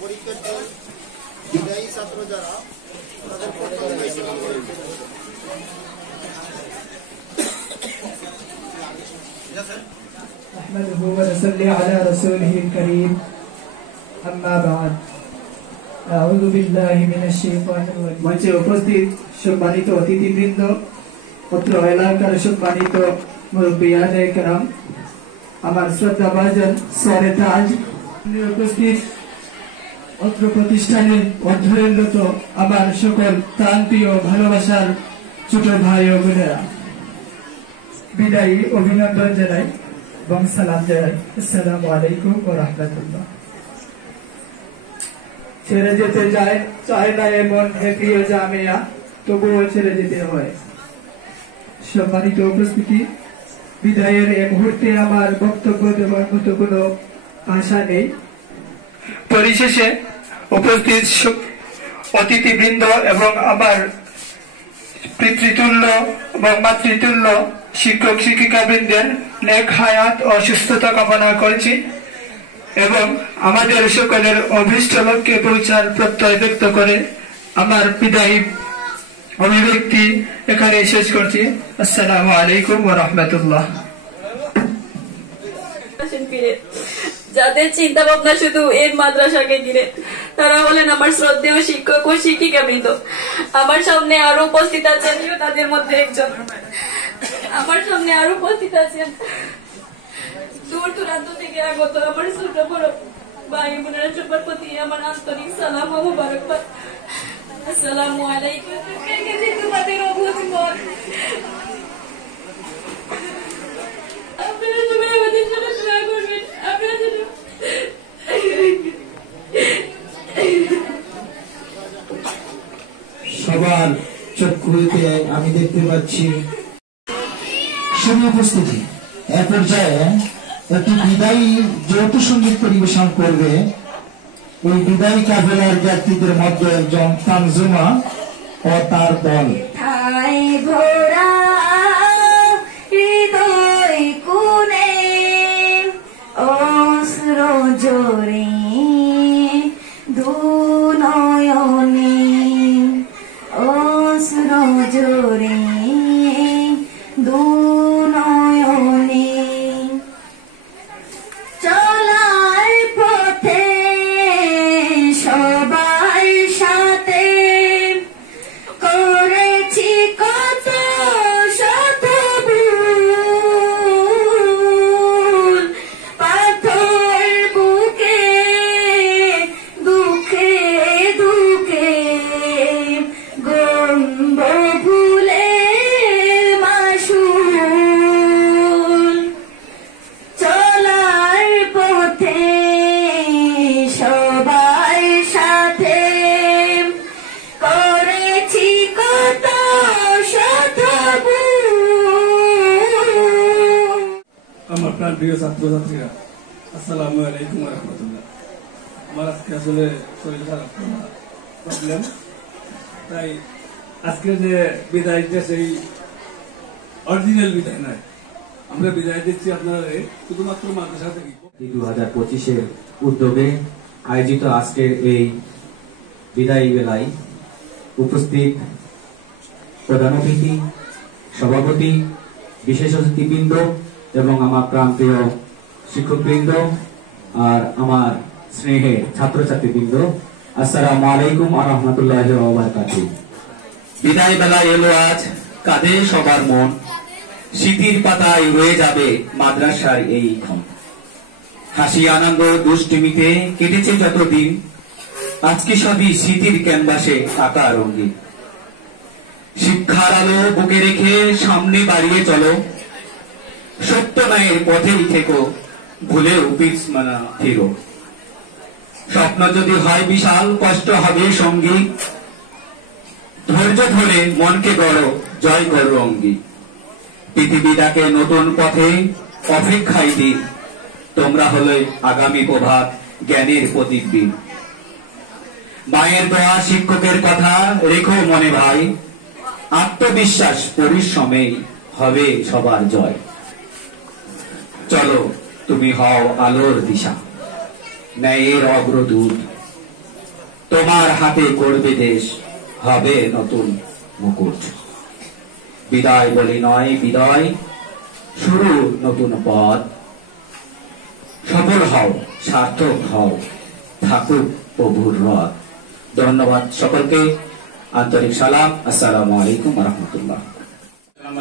পরীক্ষার্থী বিদায়ী ছাত্র যারা তাদের نحمده ونصلي على رسوله الكريم أما بعد أعوذ بالله من الشيطان الرجيم মঞ্চে উপস্থিত সম্মানিত অতিথিবৃন্দ অত্র এলাকার সম্মানিত মুরব্বিয়ানে کرام আমার শ্রদ্ধাভাজন সরে তাজ উপস্থিত অত্র প্রতিষ্ঠানের অধ্যয়নরত আমার সকল প্রান্তীয় ভালোবাসার ছোট ভাই ও বোনেরা বিদায়ী অভিনন্দন জানাই এবং সালাম জানাই। আসসালামু আলাইকুম ওয়া রাহমাতুল্লাহ। ছেড়ে যেতে চায় না এমন হে প্রিয় জামিয়া, তবুও ছেড়ে যেতে হয়। সম্মানিত উপস্থিতি, বিদায়ের এই মুহূর্তে আমার বক্তব্য দেওয়ার মতো কোনো আশা নেই। পরিশেষে উপস্থিত অতিথিবৃন্দ এবং আমার পিতৃতুল্য এবং মাতৃতুল্য শিক্ষক শিক্ষিকা বৃন্দের নেক হায়াত ও সুস্থতা কামনা করছি এবং আমাদের সকলের অভীষ্ট লক্ষ্যে পৌঁছার প্রত্যয় ব্যক্ত করে আমার বিদায়ী অভিব্যক্তি এখানে শেষ করছি। আসসালামু আলাইকুম ওয়া রাহমাতুল্লাহ। যাদের চিন্তা ভাবনা শুধু এই মাদ্রাসাকে ঘিরে, তারা হলেন আমার শ্রদ্ধেয় শিক্ষক ও শিক্ষিকা বৃন্দ। আমার সামনে আরো উপস্থিত আছেন, তাদের মধ্যে একজন আমার সামনে আরো উপস্থিত আছেন দূর দূরান্ত থেকে আগত আমার ছোট বড় ভাই বোনেরা, সবার প্রতি আমার আন্তরিক সালাম ও মোবারকবাদ। আসসালামু আলাইকুম। তোমাদের অভিনন্দন। আপনারা সবাই আমাদের জন্য দোয়া করবেন। আপনারা সবার চক্ষুতে আমি দেখতে পাচ্ছি উপস্থিতি। এ পর্যায়ে একটি বিদায়ী যৌথ সঙ্গীত পরিবেশন করবে এই বিদায়ী কাফেলার যাত্রীদের মধ্যে একজন তানজুমা ও তার দল। জোরে দুনয়নে অশ্র জোরে দুনয়নে চলার পথে সবার সাথে করেছি কত শত ভুল, পাথর বুকে দুঃখে দুঃখে গম্ব ভুলে মাসুল, চলার পথে সবার সাথে করেছি কত শত ভুল। আমার প্রাণ প্রিয় ছাত্রছাত্রীরা, আসসালামু আলাইকুম ওয়া রাহমাতুল্লাহ। আমার আজকে আসলে শরীর খারাপ প্রবলেম, তাই আজকে যে বিদায় সেই অরিজিনাল বিদায় নয়, আমরা বিদায় দিচ্ছি আপনারা শুধুমাত্র মাদ্রাসা থেকে। 2025-এর উদ্যোগে আয়োজিত আজকের এই বিদায়ী বেলায় উপস্থিত প্রধান অতিথি, সভাপতি, বিশেষ অতিথিবৃন্দ এবং আমার প্রান্তীয় শিক্ষকবৃন্দ আর আমার স্নেহের ছাত্রছাত্রীবৃন্দ, আসসালামু আলাইকুম ওয়া রাহমাতুল্লাহি ওয়া বারাকাতুহু। বিদায় বেলা এলো আজ, কাঁদে সবার মন, স্মৃতির পাতায় রয়ে যাবে মাদ্রাসার এই ক্ষণ। হাসি আনন্দ দুষ্টিমিতে কেটেছে যতদিন, আজকে সবই স্মৃতির ক্যানভাসে আঁকা রঙিন। শিক্ষার আলো বুকে রেখে সামনে বাড়িয়ে চলো, সত্য ন্যায়ের পথেই থেকো, ভুলেও পিছমানা ফেরো। স্বপ্ন যদি হয় বিশাল, কষ্ট হবে সঙ্গী, ধৈর্য ধরে মনকে গড়ো, জয় করো অঙ্গী। পৃথিবীটাকে নতুন পথে অপেক্ষায় দিন, তোমরা হলে আগামী প্রভাত, জ্ঞানের প্রতিকদিন। মায়ের দোয়া, শিক্ষকের কথা রেখো মনে ভাই, আত্মবিশ্বাস পরিশ্রমেই হবে সবার জয়। চলো তুমি হও আলোর দিশা, ন্যায়ের অগ্রদূত। তোমার হাতে করবে দেশ, হবে নতুন মুকুট। বিদায় বলি নয় বিদায়, শুরু নতুন পথ। সফল হও, সার্থক হও, থাকুক প্রভুর রথ। ধন্যবাদ সকলকে, আন্তরিক সালাম। আসসালামু আলাইকুম ওয়া রাহমাতুল্লাহ।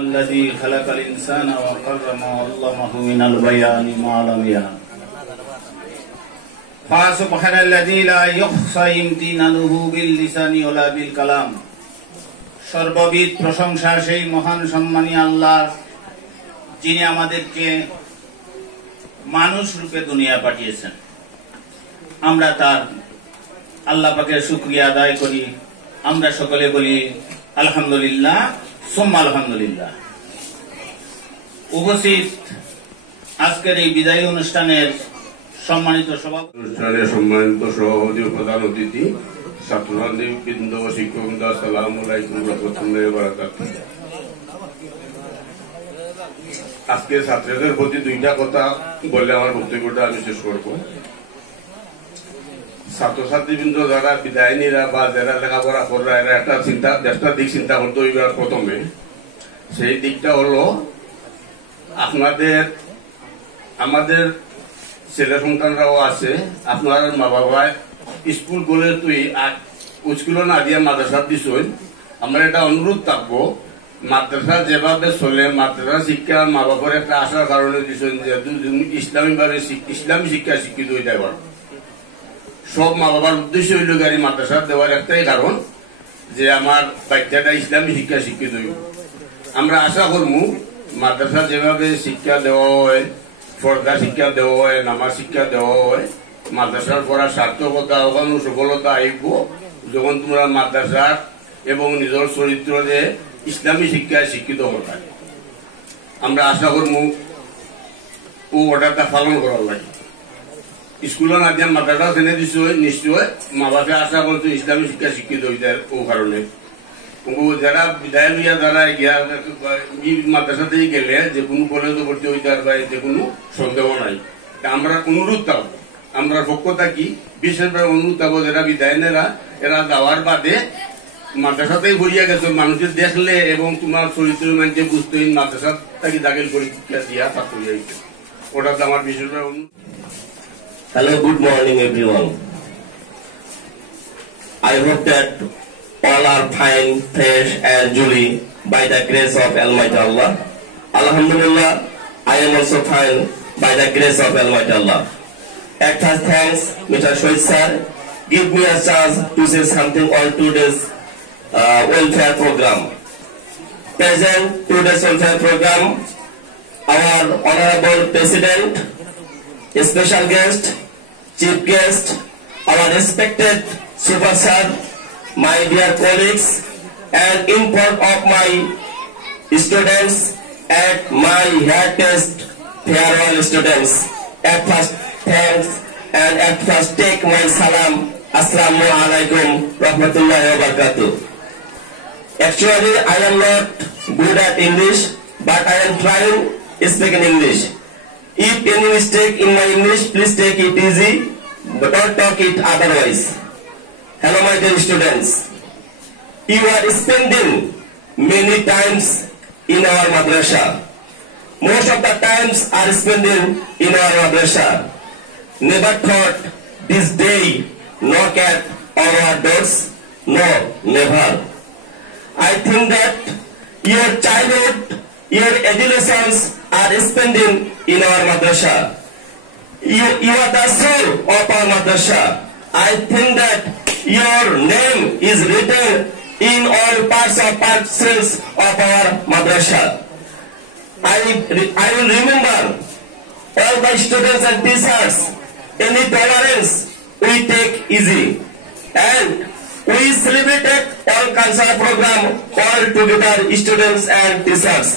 الذي خلق الإنسان وكرمه وعلمه من البيان ما لم يعلم فسبحان الذي لا يحصى امتنانه باللسان ولا بالكلام। সর্ববিধ প্রশংসা সেই মহান সম্মানী আল্লাহ, যিনি আমাদেরকে মানুষ রূপে দুনিয়া পাঠিয়েছেন। আমরা তার আল্লাহ পাকের শুকরিয়া আদায় করি। আমরা সকলে বলি আলহামদুলিল্লাহ, সুম্মা আলহামদুলিল্লাহ। উপস্থিত আজকের এই বিদায়ী অনুষ্ঠানের সম্মানিত সভাপতি, অনুষ্ঠানের সম্মানিত সভাপতি ও প্রধান অতিথি, ছাত্রবৃন্দ ও শিক্ষকবৃন্দ, আসসালামু আলাইকুম ওয়া রাহমাতুল্লাহি ওয়া বারাকাতুহু। আজকে ছাত্রদের প্রতি দুইটা কথা বলে আমার বক্তব্যটা আমি শেষ করব। ছাত্রছাত্রীবৃন্দ যারা বিদায় নিরা বা যারা লেখাপড়া করা, এরা একটা দিক চিন্তা করতে হইবে। প্রথমে সেই দিকটা হলো আমাদের ছেলে সন্তানরাও আছে, আপনার মা বাবা স্কুল কলেজ তুই স্কুল না দিয়ে মাদ্রাসা দিছই। আমরা এটা অনুরোধ থাকবো, মাদ্রাসা যেভাবে চলে, মাদ্রাসা শিক্ষা মা বাবার একটা আশার কারণে দিছেন যে ইসলামী শিক্ষা শিক্ষিত হইতে পারবো। সব মা বাবার উদ্দেশ্য হইল গাড়ি মাদ্রাসা দেওয়ার একটাই কারণ যে আমার বাচ্চাটা ইসলামী শিক্ষা শিক্ষিত হইব। আমরা আশা করবো মাদ্রাসা যেভাবে শিক্ষা দেওয়া হয়, পর্দা শিক্ষা দেওয়া হয়, নামাজ শিক্ষা দেওয়া হয়, মাদ্রাসার পড়ার সার্থকতা ওখানে সফলতা আইব যখন তোমরা মাদ্রাসার এবং নিজের চরিত্রে ইসলামী শিক্ষায় শিক্ষিত হতে। আমরা আশা করবো ও অর্ডারটা পালন করার লাগে। স্কুল না দিয়ে মাদ্রাসা জেনে দিছ, নিশ্চয় মা বাপে আশা করছো ইসলামী শিক্ষা শিক্ষিত হইতে। ও কারণে যারা বিদায় লইয়া যারা মাদ্রাসাতে গেলে যে কোনো কলেজে ভর্তি হইতে পারবে, যে কোনো সন্দেহ নাই। আমরা অনুরোধ থাকবো, আমরা পক্ষ থাকি বিশেষভাবে অনুরোধ থাকবো যারা বিদায় নেরা, এরা যাওয়ার বাদে মাদ্রাসাতেই ভরিয়া গেছে মানুষের দেখলে এবং তোমার চরিত্র মানছে বুঝতে মাদ্রাসা থাকি দাখিল পরীক্ষা দিয়া ছাত্র হইয়াছে। ওটা তো আমার বিশেষভাবে অনুরোধ। Hello, good morning everyone. I hope that all are fine, fresh and jolly by the grace of Almighty Allah. Alhamdulillah, I am also fine by the grace of Almighty Allah. At first, thanks Mr. Shoaib sir, give me a chance to say something on today's welfare program. Present today's welfare program, our honorable president, special guest, chief guest, our respected superstar, my dear colleagues, and in front of my students at my hair test farewell students. At first, thanks and at first take my salam. Assalamu alaikum rahmatullahi wa barakatuh. Actually, I am not good at English, but I am trying speaking English. If any mistake in my English, please take it easy, but don't talk it otherwise. Hello my dear students, you are spending many times in our madrasa. Most of the times are spending in our madrasa. Never thought this day knock at our doors? No, never. I think that your childhood, your adolescence are spending in our madrasa. You are the soul of our madrasa. I think that your name is written in all parts of parcels of our madrasa. I will remember all the students and teachers. Any tolerance we take easy, and we celebrated all cultural program all together, students and teachers.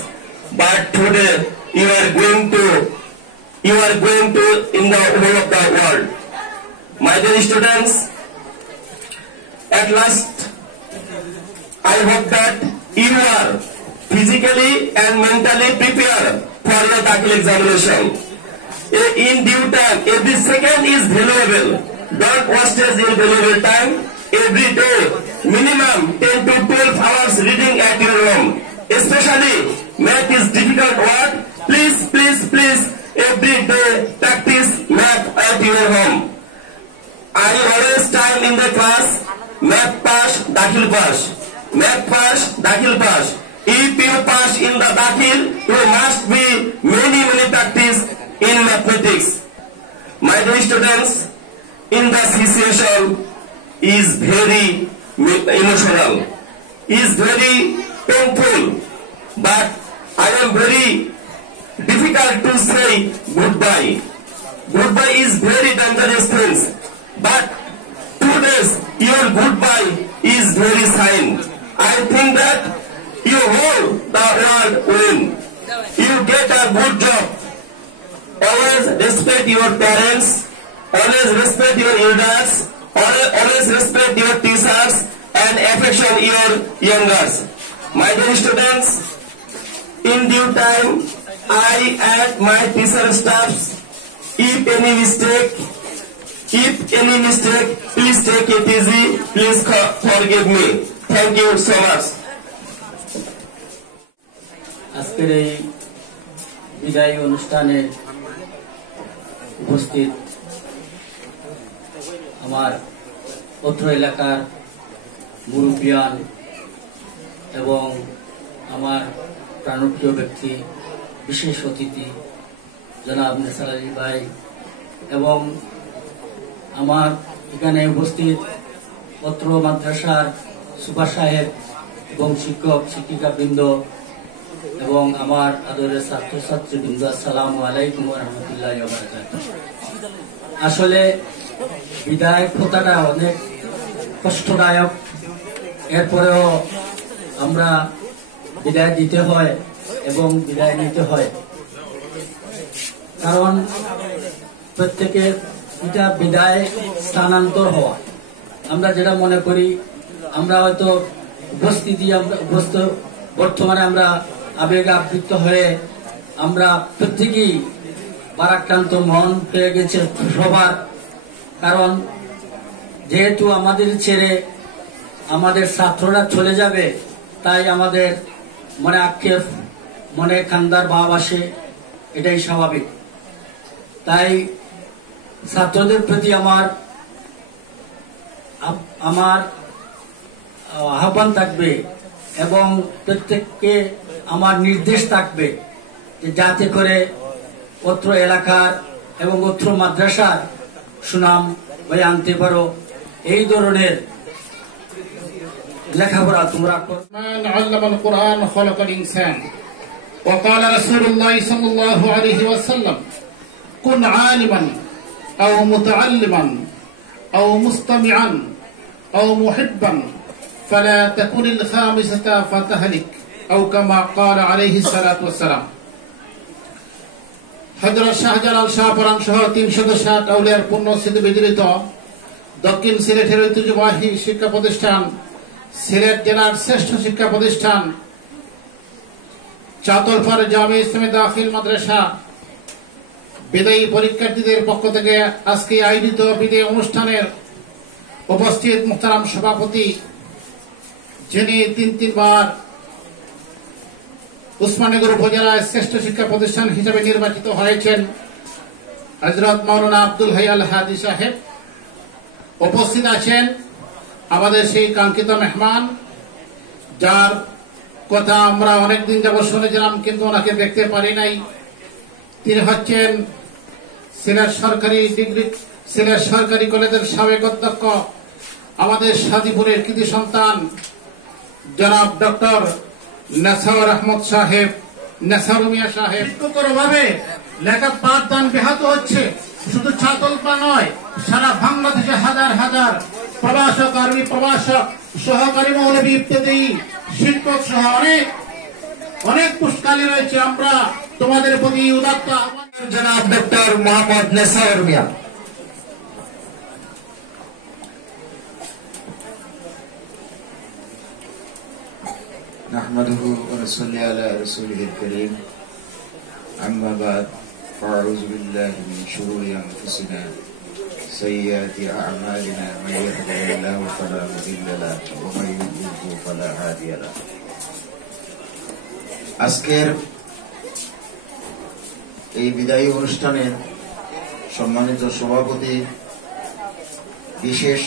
But today you are going to in the whole of the world. My dear students, at last I hope that you are physically and mentally prepared for your dakhil examination. in due time. Every second is valuable. Don't waste your valuable time. Every day, minimum 10 to 12 hours reading at your home. Especially, math is difficult word. Please, every day practice math at your home. Are you always time in the class? Math pass, dakhil pass. Math pass, dakhil pass. If you pass in the dakhil, you must be many practice in mathematics. My dear students, in the situation is very emotional, is very painful, but I am very difficult to say goodbye. Goodbye is very dangerous things, but today's your goodbye is very sign. I think that you hold the world win. You get a good job. Always respect your parents. Always respect your elders. Always respect your teachers and affection your youngers. My dear students, in due time, I and my teacher staffs, if any mistake, please take it easy. Please forgive me. Thank you so much. আজকের এই বিদায়ী অনুষ্ঠানে উপস্থিত আমার অত্র এলাকার মুরব্বিয়ান এবং আমার প্রাণপ্রিয় ব্যক্তি, বিশেষ অতিথি জনাব নেসার আলী ভাই এবং আমার এখানে উপস্থিত অত্র মাদ্রাসার সুপার সাহেব এবং শিক্ষক শিক্ষিকা বৃন্দ এবং আমার আদরের ছাত্রছাত্রী বৃন্দ, আসসালামু আলাইকুম ওয়া রাহমাতুল্লাহি ওয়া বারাকাতুহু। আসলে বিদায় কথাটা অনেক কষ্টদায়ক, এরপরেও আমরা বিদায় দিতে হয় এবং বিদায় নিতে হয়, কারণ প্রত্যেকের এটা বিদায় স্থানান্তর হওয়া। আমরা যেটা মনে করি, আমরা হয়তো বর্তমানে আমরা আবেগে আবৃত্ত হয়ে আমরা প্রত্যেকেই ভারাক্রান্ত মন পেয়ে গেছে সবার, কারণ যেহেতু আমাদের ছেড়ে আমাদের ছাত্ররা চলে যাবে, তাই আমাদের মনে আক্ষেপ, মনে খান্দার ভাব আসে, এটাই স্বাভাবিক। তাই ছাত্রদের প্রতি আমার আহ্বান থাকবে এবং প্রত্যেককে আমার নির্দেশ থাকবে যে যাতে করে অত্র এলাকার এবং অত্র মাদ্রাসার সুনাম বয়ে আনতে পারো, এই ধরনের লেখাপড়া তোমরা করো। আল্লামাল কুরআন খালাকাল ইনসান ওয়া ক্বালা রাসূলুল্লাহ সাল্লাল্লাহু আলাইহি ওয়াসাল্লাম কুন আলিমান আও মুতাআল্লিমান আও মুস্তামিআন আও মুহিব্বান ফালা তাকুনিল খামিসাতা ফাতাহলিক আও কামা ক্বালা আলাইহিস সালাতু ওয়াসসালাম। হযরত শাহজালাল শাহপরান সহ ৩৬০ আউলিয়ার পূর্ণ স্মৃতি বিজড়িত দক্ষিণ সিলেটের ঐতিহ্যবাহী শিক্ষা প্রতিষ্ঠান, সিলেট জেলার শ্রেষ্ঠ শিক্ষা প্রতিষ্ঠান চাতলপাড় জামে ইসলামী দাখিল মাদ্রাসা বিদায়ী পরীক্ষার্থীদের পক্ষ থেকে আজকে আয়োজিত বিদায়ী অনুষ্ঠানের উপস্থিত মুহতারাম সভাপতি, যিনি তিনবার উসমানীনগর উপজেলায় শ্রেষ্ঠ শিক্ষা প্রতিষ্ঠান হিসেবে নির্বাচিত হয়েছেন, হযরত মাওলানা আব্দুল হাই আল হাদি সাহেব। উপস্থিত আছেন আমাদের সেই কাঙ্ক্ষিত মেহমান, যার কথা আমরা অনেকদিন যাবৎ শুনেছিলাম কিন্তু ওনাকে দেখতে পারি নাই। তিনি হচ্ছেন সিলেট সরকারি কলেজের সাবেক অধ্যক্ষ, আমাদের সাদিপুরের কৃতি সন্তান জনাব ডক্টর নেসার আহমদ সাহেব, নেসার মিয়া সাহেব। ভাবে লেখা পাঠদান ব্যাহত হচ্ছে, শুধু চাতলপা নয়, সারা বাংলাদেশে হাজার প্রভাষক, আরবি প্রভাষক, সহকারী মৌলবী ইত্যাদি শিক্ষক সহ অনেক পুরস্কারই রয়েছে। আমরা তোমাদের প্রতি উদাত্ত জনাব ডক্টর মোহাম্মদ নেসার মিয়া। নাহমাদুহু ওয়া নুসাল্লি আলা রাসূলিহিল কারীম, আম্মা বাদ। وأعوذ بالله من شرور أنفسنا سيئات أعمالنا من يهده الله فلا مضل له ومن يضلل فلا هادي له আজকের এই বিদায়ী অনুষ্ঠানের সম্মানিত সভাপতি, বিশেষ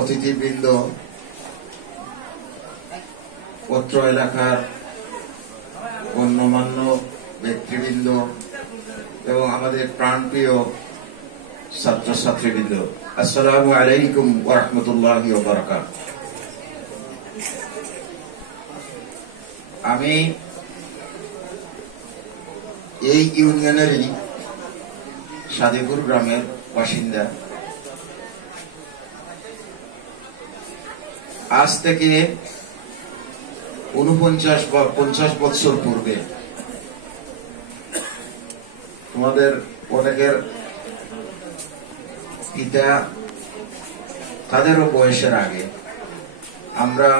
অতিথিবৃন্দ, অত্র এলাকার গণ্যমান্য ব্যক্তিবৃন্দ এবং আমাদের প্রাণপ্রিয় ছাত্রছাত্রীবৃন্দ, আসসালামু আলাইকুম ওয়া রাহমাতুল্লাহি ওয়া বারাকাতুহু। আমি এই ইউনিয়নেরই সাদেপুর গ্রামের বাসিন্দা। আজ থেকে 49 বা 50 বছর পূর্বে তোমাদের অনেকের পিতা, তাদেরও বয়সের আগে আমরা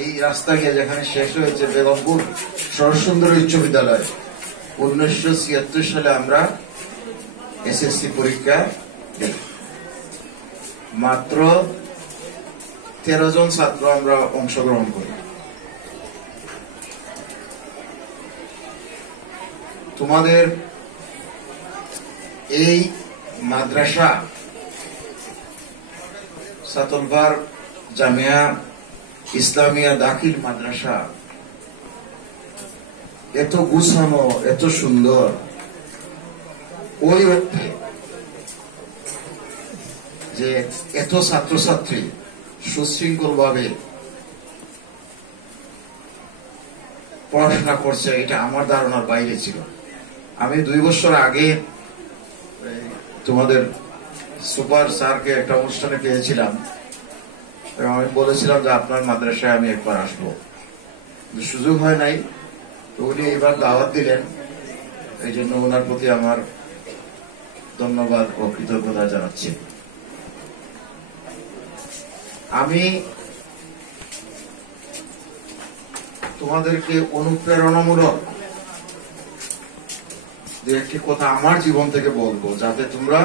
এই রাস্তা গিয়ে যেখানে শেষ হয়েছে বেগমপুর সরসুন্দর উচ্চ বিদ্যালয়, 1976 সালে আমরা এসএসসি পরীক্ষা দিই। মাত্র 13 জন ছাত্র আমরা অংশগ্রহণ করি। তোমাদের এই মাদ্রাসা সাতলবার জামিয়া ইসলামিয়া দাখিল মাদ্রাসা এত গুছানো, এত সুন্দর, ওই অর্থে যে এত ছাত্রছাত্রী সুশৃঙ্খল ভাবে পড়াশোনা করছে, এটা আমার ধারণার বাইরে ছিল। আমি 2 বছর আগে তোমাদের সুপার স্যারকে একটা অনুষ্ঠানে পেয়েছিলাম এবং আমি বলেছিলাম যে আপনার মাদ্রাসায় আমি একবার আসবো, সুযোগ হয় নাই। তো উনি এবার দাওয়াত দিলেন, এই জন্য ওনার প্রতি আমার ধন্যবাদ ও কৃতজ্ঞতা জানাচ্ছি। আমি তোমাদেরকে অনুপ্রেরণামূলক যে একটি কথা আমার জীবন থেকে বলবো, যাতে তোমরা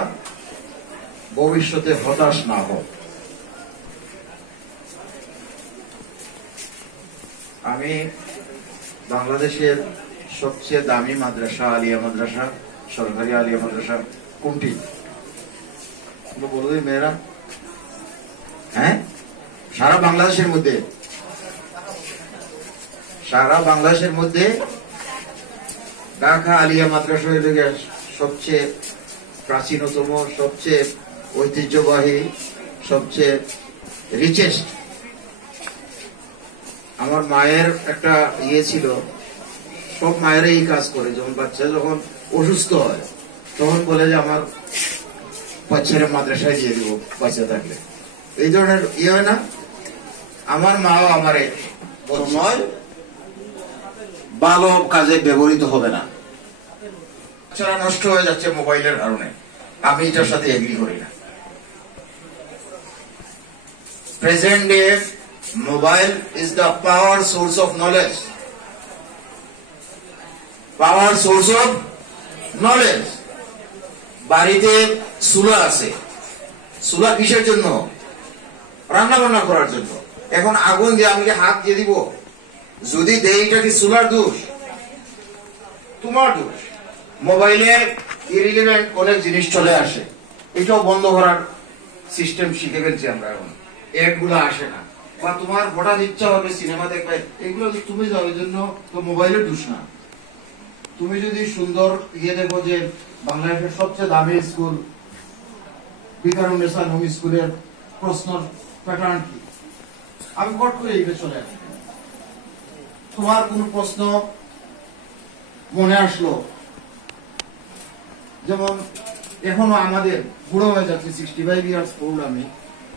ভবিষ্যতে হতাশ না হও। আমি বাংলাদেশের সবচেয়ে দামি মাদ্রাসা আলিয়া মাদ্রাসা, সরকারি আলিয়া মাদ্রাসা কোনটি বলো মেয়েরা? হ্যাঁ, সারা বাংলাদেশের মধ্যে ঢাকা আলিয়া মাদ্রাসা সবচেয়ে প্রাচীনতম, সবচেয়ে ঐতিহ্যবাহী, সবচেয়ে রিচেস্ট। আমার মায়ের একটা ছিল, সব মায়েরা এই কাজ করে, যখন বাচ্চা যখন অসুস্থ হয় তখন বলে যে আমার বাচ্চারা মাদ্রাসায় দিয়ে দিব বাচ্চা থাকলে, এই ধরনের হয় না। আমার মাও আমারে সময় ভালো কাজে ব্যবহৃত হবে না, বাচ্চারা নষ্ট হয়ে যাচ্ছে মোবাইলের কারণে। আমি এটার সাথে এগ্রি করি না। Present day mobile is the power source of knowledge. Power source of knowledge. বাড়িতে চুলা আছে, চুলা কিসের জন্য? রান্না বান্না করার জন্য। এখন আগুন দিয়ে আমি হাত দিয়ে দিব, যদি দেই, এটা কি চুলার দোষ? তোমার দোষ। মোবাইলে ইরিলেভেন্ট অনেক জিনিস চলে আসে, এটাও বন্ধ করার সিস্টেম শিখে ফেলছি আমরা। এখন এড গুলো আসে না, বা তোমার হঠাৎ ইচ্ছা হবে সিনেমা দেখবে, এগুলো তুমি যাও, এই জন্য তো মোবাইলের দোষ না। তুমি যদি সুন্দর দেখো যে বাংলাদেশের সবচেয়ে দামি স্কুল বিকারুন্নেসা হোম স্কুলের প্রশ্ন প্যাটার্ন কি, আমি কট করে এইটা চলে আসি। তোমার কোন প্রশ্ন মনে আসলো, যেমন এখনো আমাদের বুড়ো হয়ে যাচ্ছে, 65 ইয়ার্স ওল্ড আমি,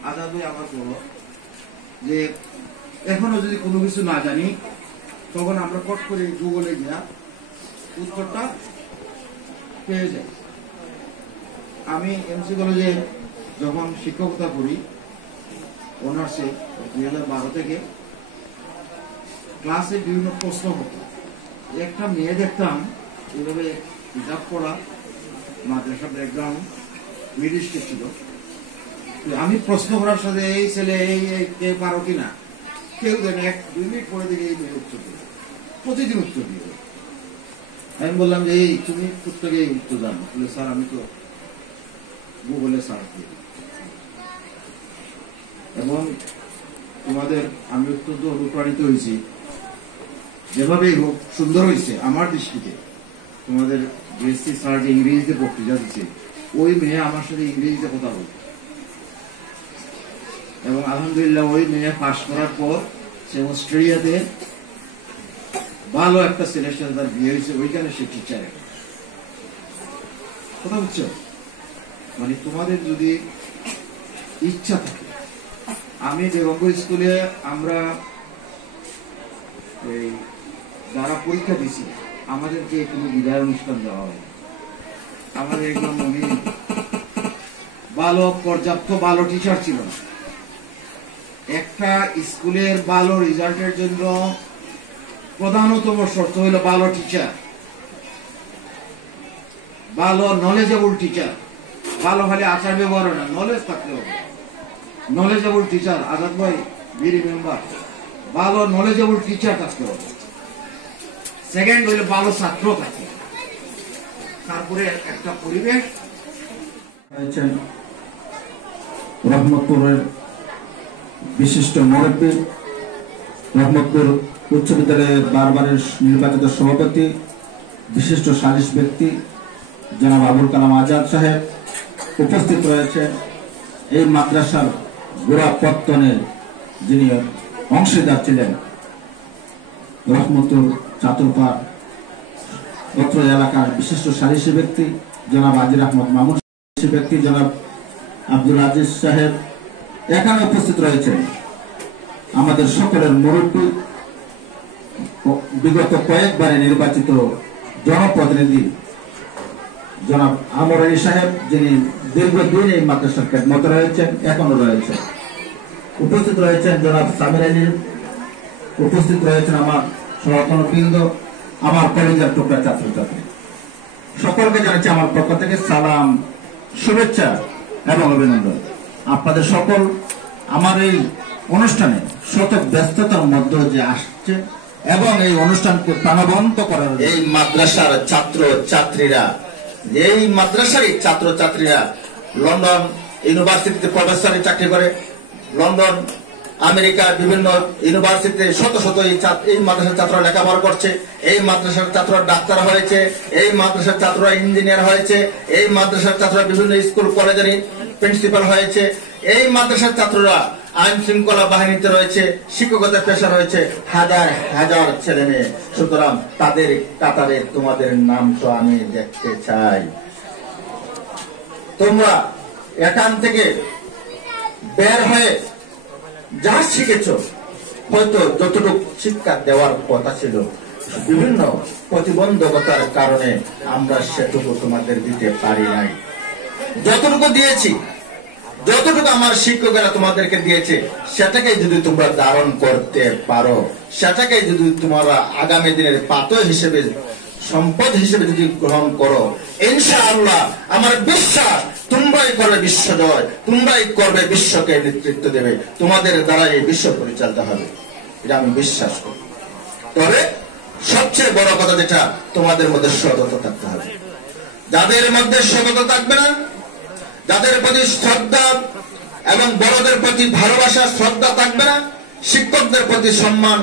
আদাবই আমার বড়, যে এখনো যদি কোনো কিছু না জানি তখন আমরা কট করে গুগলে গিয়া উত্তরটা পেয়ে যাই। আমি এমসি কলেজে যখন শিক্ষকতা করি অনার্সে 2012 থেকে, ক্লাসে বিভিন্ন প্রশ্ন হতো। একটা মেয়ে দেখতাম এইভাবে হিজাব পড়া, মাদ্রাসা ব্যাকগ্রাউন্ড মিডিল স্কুল ছিল। আমি প্রশ্ন করার সাথে এই ছেলে এই কে পারো কিনা, কেউ জানে 1-2 মিনিট পরে দিকে এই মেয়ে উত্তর দিল, প্রতিদিন উত্তর দিল। আমি বললাম যে এই তুমি উত্তরে উত্তর জানো? বলে স্যার আমি তো গুগলে সার্চ দিই এবং তোমাদের আমি অত্যন্ত অনুপ্রাণিত হয়েছি, যেভাবেই হোক সুন্দর হয়েছে আমার দৃষ্টিতে। তোমাদের বিএসসি স্যার যে ইংরেজিতে বক্তৃতা দিচ্ছে, ওই মেয়ে আমার সাথে ইংরেজিতে কথা বলতো এবং আলহামদুলিল্লাহ ওই মেয়ে পাশ করার পর সে অস্ট্রেলিয়াতে ভালো একটা ছেলের সাথে তার বিয়ে হয়েছে, ওইখানে সে টিচার। কথা বুঝছো? মানে তোমাদের যদি ইচ্ছা থাকে, আমি বেগমপুর স্কুলে আমরা এই যারা পরীক্ষা দিছি আমাদেরকে কোনো বিদায় অনুষ্ঠান দেওয়া হয়, আমাদের একদম ভালো পর্যাপ্ত ভালো টিচার ছিল না। একটা স্কুলের ভালো রেজাল্টের জন্য প্রধানতম শর্ত হইল ভালো টিচার, ভালো নলেজেবল টিচার। ভালো খালি আচার ব্যবহার না, নলেজ থাকতে হবে। নলেজেবল টিচার, আজাদ ভাই বিডি মেম্বার, ভালো নলেজেবল টিচার থাকতে হবে। সেকেন্ড হইলে ভালো ছাত্র থাকতে হবে। তারপরে একটা পরিবেশ। রহমতপুরের বিশিষ্ট মুরব্বী, রহমতপুর উচ্চ বিদ্যালয়ের বারবারের নির্বাচিত সভাপতি, বিশিষ্ট সালিশ ব্যক্তি জনাব আবুল কালাম আজাদ সাহেব উপস্থিত রয়েছে। এই মাদ্রাসার গোড়া পত্তনে যিনি অংশীদার ছিলেন, রহমতপুর চাতুরপাড় অত্র এলাকার বিশিষ্ট সালিশি ব্যক্তি জনাব আজির আহমদ মামুন, ব্যক্তি জনাব আব্দুল আজিজ সাহেব। এখানে উপস্থিত রয়েছেন আমাদের সকলের মুরব্বী, বিগত কয়েকবারে নির্বাচিত জনপ্রতিনিধি জনাব আমর আলী সাহেব, যিনি দীর্ঘদিন এই মাদ্রাসার খেদমতে রয়েছেন, এখনো রয়েছেন। উপস্থিত রয়েছেন জনাব সামির আলী, উপস্থিত রয়েছেন আমার সহকর্মীবৃন্দ, আমার কলেজের টুকরা ছাত্রছাত্রী। সকলকে জানাচ্ছি আমার পক্ষ থেকে সালাম, শুভেচ্ছা এবং অভিনন্দন। আপনাদের সকল আমার এই অনুষ্ঠানে শত ব্যস্ততার মধ্যে যে আসছে এবং এই অনুষ্ঠানকে প্রাণবন্ত করার এই মাদ্রাসার ছাত্র ছাত্রীরা, এই মাদ্রাসারই ছাত্র ছাত্রীরা লন্ডন ইউনিভার্সিটিতে প্রফেসরের চাকরি করে, লন্ডন আমেরিকার বিভিন্ন ইউনিভার্সিটিতে শত শত এই মাদ্রাসার ছাত্ররা লেখাপড়া করছে। এই মাদ্রাসার ছাত্ররা ডাক্তার হয়েছে, এই মাদ্রাসার ছাত্ররা ইঞ্জিনিয়ার হয়েছে, এই মাদ্রাসার ছাত্ররা বিভিন্ন স্কুল কলেজের প্রিন্সিপাল হয়েছে, এই মাদ্রাসার ছাত্ররা আইন শৃঙ্খলা বাহিনীতে রয়েছে, শিক্ষকতার পেশা রয়েছে, হাজার হাজার ছেলে মেয়ে। সুতরাং তাদের কাতারে তোমাদের নাম তো আমি দেখতে চাই। তোমরা এখান থেকে বের হয়ে যা শিখেছ, হয়তো যতটুকু শিক্ষা দেওয়ার কথা ছিল, বিভিন্ন প্রতিবন্ধকতার কারণে আমরা সেটুকু তোমাদের দিতে পারি নাই। যতটুকু দিয়েছি, যতটুকু আমার শিক্ষকেরা তোমাদেরকে দিয়েছে, সেটাকে যদি তোমরা ধারণ করতে পারো, সেটাকে যদি তোমরা আগামী দিনের পাথর হিসেবে, সম্পদ হিসেবে যদি গ্রহণ করো, ইনশাআল্লাহ আমার বিশ্বাস তোমরাই করবে বিশ্বজয়, তোমরাই করবে বিশ্বকে নেতৃত্ব দেবে, তোমাদের দ্বারা এই বিশ্ব পরিচালিত হবে, এটা আমি বিশ্বাস করি। তবে সবচেয়ে বড় কথা যেটা, তোমাদের মধ্যে সততা থাকতে হবে। যাদের মধ্যে সততা থাকবে না, যাদের প্রতি শ্রদ্ধা এবং বড়দের প্রতি ভালোবাসা শ্রদ্ধা থাকবে না, শিক্ষকদের প্রতি সম্মান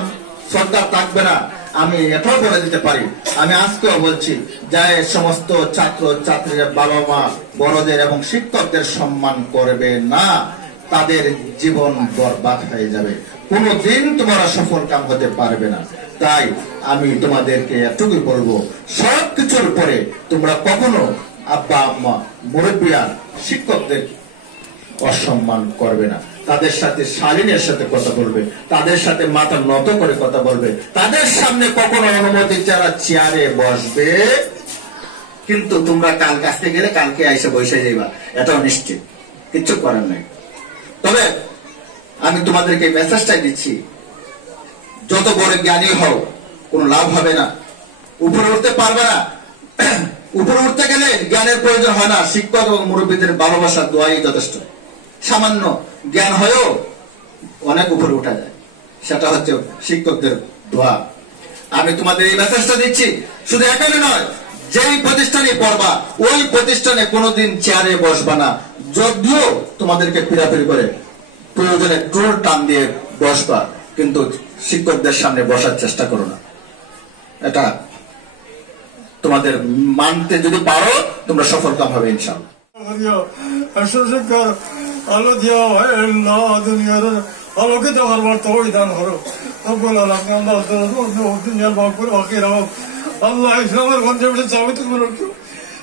শ্রদ্ধা থাকবে না, আমি এটাও বলে দিতে পারি, আমি আজকেও বলছি, যে সমস্ত ছাত্র ছাত্রীরা বাবা মা বড়দের এবং শিক্ষকদের সম্মান করবে না, তাদের জীবন বরবাদ হয়ে যাবে, কোনদিন তোমরা সফল কাম হতে পারবে না। তাই আমি তোমাদেরকে এটুকুই বলবো, সব কিছুর পরে তোমরা কখনো আব্বা আম্মা মুরব্বিয়া শিক্ষকদের অসম্মান করবে না, তাদের সাথে শালীনের সাথে কথা বলবে, তাদের সাথে মাথা নত করে কথা বলবে, তাদের সামনে কখনো অনুমতি ছাড়া চেয়ারে বসবে। কিন্তু তোমরা কালকে আসতে গেলে কালকে এসে বসে যাইবা, এটাও নিশ্চিত, কিচ্ছু করার নাই। তবে আমি তোমাদেরকে মেসেজটাই দিচ্ছি, যত বড় জ্ঞানী হও কোনো লাভ হবে না, উপরে উঠতে পারবে না। উপরে উঠতে গেলে জ্ঞানের প্রয়োজন হয় না, শিক্ষক এবং মুরব্বীদের ভালোবাসা দোয়াই যথেষ্ট। সামান্য জ্ঞান হয়েও অনেক উপরে উঠা যায়, সেটা হচ্ছে শিক্ষকদের দোয়া। আমি তোমাদের এই মেসেজটা দিচ্ছি, শুধু এখানে নয়, যেই প্রতিষ্ঠানে পড়বা ওই প্রতিষ্ঠানে কোনোদিন চেয়ারে বসবা না, যদিও তোমাদেরকে পিড়াপিড়ি করে প্রয়োজনে ট্রোল টান দিয়ে বসবা, কিন্তু শিক্ষকদের সামনে বসার চেষ্টা করো না। এটা তোমাদের মানতে যদি পারো তোমরা সফলকাম হবে ইনশাআল্লাহ। আলো দিয়া দুনিয়ার আলোকে দেওয়ার বার তো দান হলো দুনিয়ার বাপুর বাকি রাখ আল্লাহ ইসলামের গঞ্জে চাবিত করে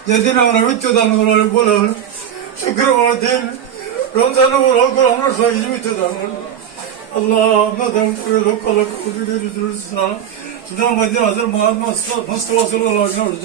যেদিন আমরা মৃত্যু দান করার বলে শুক্রবার দিন রমজান আমরা সবাই জীবিত দান করবো। আল্লাহ আপনার লক্ষ লক্ষ মধ্যে হাজার মহাত্মা মুস্তফা সাল্লাল্লাহু আলাইহি ওয়া সাল্লাম